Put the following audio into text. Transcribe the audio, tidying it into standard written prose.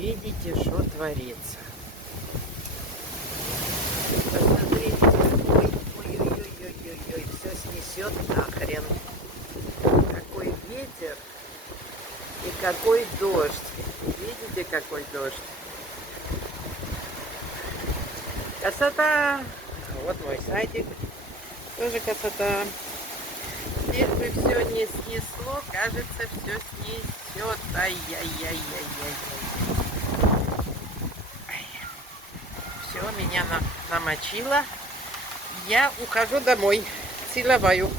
Видите, что творится. Посмотрите. Ой-ой-ой-ой-ой. Все снесет нахрен. Какой ветер и какой дождь. Видите, какой дождь? Красота! Вот мой садик. Тоже красота. Здесь бы все не снесло, кажется, все снесет. Ай-яй-яй-яй-яй. Все, меня намочило. Я ухожу домой. Целоваю.